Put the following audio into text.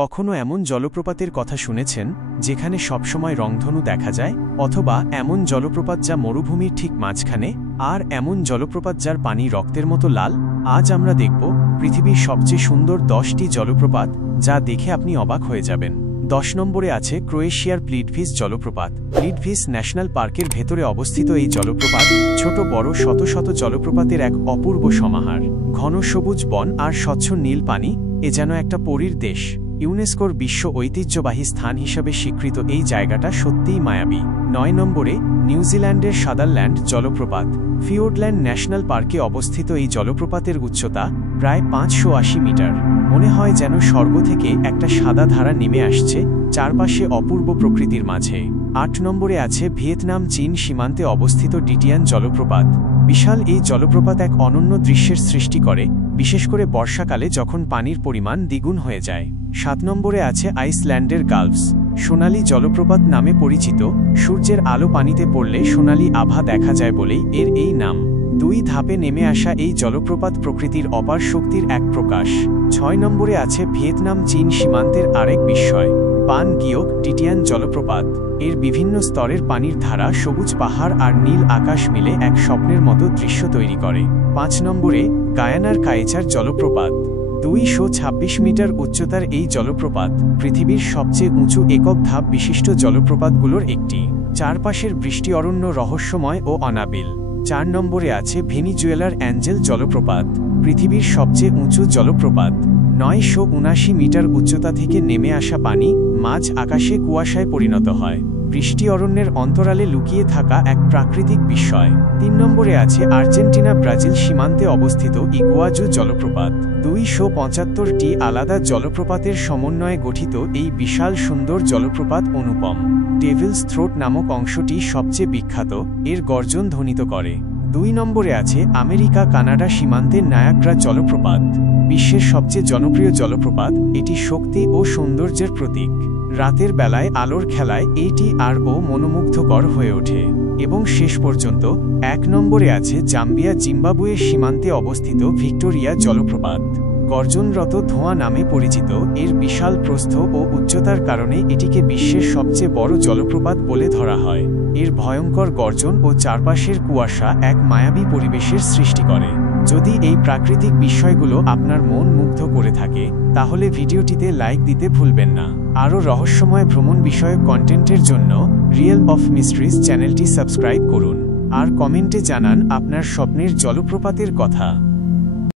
কখনো এমন জলপ্রপাতের কথা শুনেছেন যেখানে সবসময় রংধনু দেখা যায়, অথবা এমন জলপ্রপাত যা মরুভূমির ঠিক মাঝখানে, আর এমন জলপ্রপাত যার পানি রক্তের মতো লাল? আজ আমরা দেখব পৃথিবীর সবচেয়ে সুন্দর 10টি জলপ্রপাত, যা দেখে আপনি অবাক হয়ে যাবেন। 10 নম্বরে আছে ক্রোয়েশিয়ার প্লিডভিস জলপ্রপাত। প্লিডভিস ন্যাশনাল পার্কের ভেতরে অবস্থিত এই জলপ্রপাত ছোট বড় শত শত জলপ্রপাতের এক অপূর্ব সমাহার। ঘন সবুজ বন আর স্বচ্ছ নীল পানি, এ যেন একটা পরীর দেশ। ইউনেস্কোর বিশ্ব ঐতিহ্যবাহী স্থান হিসাবে স্বীকৃত এই জায়গাটা সত্যিই মায়াবী। 9 নম্বরে নিউজিল্যান্ডের সাদারল্যান্ড জলপ্রপাত। ফিওর্ডল্যান্ড ন্যাশনাল পার্কে অবস্থিত এই জলপ্রপাতের উচ্চতা প্রায় 580 মিটার। মনে হয় যেন স্বর্গ থেকে একটা সাদা ধারা নেমে আসছে চারপাশে অপূর্ব প্রকৃতির মাঝে। 8 নম্বরে আছে ভিয়েতনাম চীন সীমান্তে অবস্থিত ডিটিয়ান জলপ্রপাত। বিশাল এই জলপ্রপাত এক অনন্য দৃশ্যের সৃষ্টি করে, বিশেষ করে বর্ষাকালে যখন পানির পরিমাণ দ্বিগুণ হয়ে যায়। 7 নম্বরে আছে আইসল্যান্ডের গালফস। সোনালী জলপ্রপাত নামে পরিচিত, সূর্যের আলো পানিতে পড়লে সোনালী আভা দেখা যায় বলেই এর এই নাম। 2 ধাপে নেমে আসা এই জলপ্রপাত প্রকৃতির অপার শক্তির এক প্রকাশ। 6 নম্বরে আছে ভিয়েতনাম চীন সীমান্তের আরেক বিস্ময়, পান গিওক ডিটিয়ান জলপ্রপাত। এর বিভিন্ন স্তরের পানির ধারা সবুজ পাহাড় আর নীল আকাশ মিলে এক স্বপ্নের মতো দৃশ্য তৈরি করে। 5 নম্বরে গায়ানার কায়েচার জলপ্রপাত। 226 মিটার উচ্চতার এই জলপ্রপাত পৃথিবীর সবচেয়ে উঁচু একক ধাপ বিশিষ্ট জলপ্রপাতগুলোর একটি। চারপাশের বৃষ্টি অরণ্য রহস্যময় ও অনাবিল। 4 নম্বরে আছে ভেনিজুয়েলার অ্যাঞ্জেল জলপ্রপাত। পৃথিবীর সবচেয়ে উঁচু জলপ্রপাত। 979 মিটার উচ্চতা থেকে নেমে আসা পানি মাঝ আকাশে কুয়াশায় পরিণত হয়, বৃষ্টি অরণ্যের অন্তরালে লুকিয়ে থাকা এক প্রাকৃতিক বিস্ময়। 3 নম্বরে আছে আর্জেন্টিনা ব্রাজিল সীমান্তে অবস্থিত ইগুয়াজু জলপ্রপাত। 275টি আলাদা জলপ্রপাতের সমন্বয়ে গঠিত এই বিশাল সুন্দর জলপ্রপাত অনুপম। ডেভিলস থ্রোট নামক অংশটি সবচেয়ে বিখ্যাত, এর গর্জন ধ্বনিত করে। 2 নম্বরে আছে আমেরিকা কানাডা সীমান্তের নায়াগ্রা জলপ্রপাত। বিশ্বের সবচেয়ে জনপ্রিয় জলপ্রপাত, এটি শক্তি ও সৌন্দর্যের প্রতীক। রাতের বেলায় আলোর খেলায় এটি আরও মনোমুগ্ধকর হয়ে ওঠে। এবং শেষ পর্যন্ত 1 নম্বরে আছে জাম্বিয়া জিম্বাবুয়ের সীমান্তে অবস্থিত ভিক্টোরিয়া জলপ্রপাত। গর্জনরত ধোঁয়া নামে পরিচিত এর বিশাল প্রস্থ ও উচ্চতার কারণে এটিকে বিশ্বের সবচেয়ে বড় জলপ্রপাত বলে ধরা হয়। এর ভয়ঙ্কর গর্জন ও চারপাশের কুয়াশা এক মায়াবী পরিবেশের সৃষ্টি করে। যদি এই প্রাকৃতিক বিষয়গুলো আপনার মন মুগ্ধ করে থাকে, তাহলে ভিডিওটিতে লাইক দিতে ভুলবেন না। আরও রহস্যময় ভ্রমণ বিষয়ক কন্টেন্টের জন্য রিয়েল অফ মিস্ট্রিজ চ্যানেলটি সাবস্ক্রাইব করুন, আর কমেন্টে জানান আপনার স্বপ্নের জলপ্রপাতের কথা।